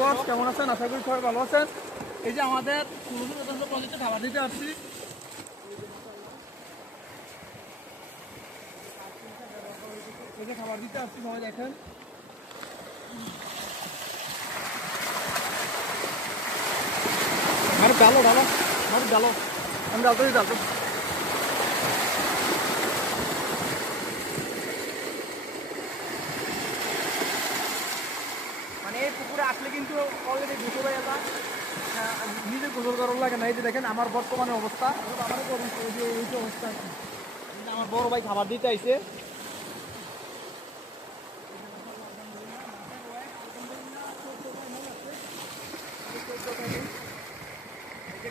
Viewers কেমন আছেন? আশা করি সবাই ভালো আছেন। এই যে আমাদের প্রজেক্টে খাবার দিতে আসছি। এই যে খাবার দিতে আসছি, সবাই দেখেন। মারুফ ডালো ডালো, মারুফ ডালো, আমি ডালতে ডালতো। মানে এই পুকুরে আসলে কিন্তু অলরেডি গোসল হয়ে যায়, নিজে গোসল করার লাগে না। এই যে দেখেন আমার বর্তমানে অবস্থা, আমার এই যে অবস্থা। আমার বড় ভাই খাবার দিতে আইছে।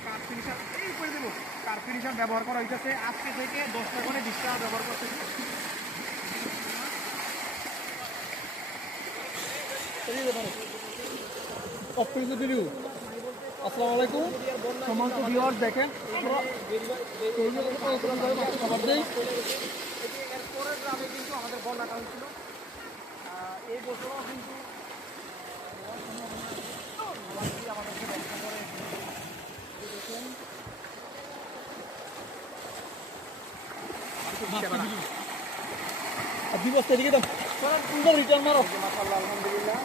কার ফিনিশার এই করে দেবো, কার ফিনিশার ব্যবহার করা হইতেছে আজকে থেকে 10টা করে 20 টাকা ব্যবহার করতেছে। আসসালামু আলাইকুম সম্মানিত ভিউয়ার্স, দেখেন খাবার দেই। এরপরের গ্রামে কিন্তু আমাদের বন্যাটা হয়েছিল, এই বছরও কিন্তু আমাদেরকে রক্ষা করে। দেখেন দিবস এদিকে দাও, রিটার্ন মারো। মাশাআল্লাহ, আলহামদুলিল্লাহ।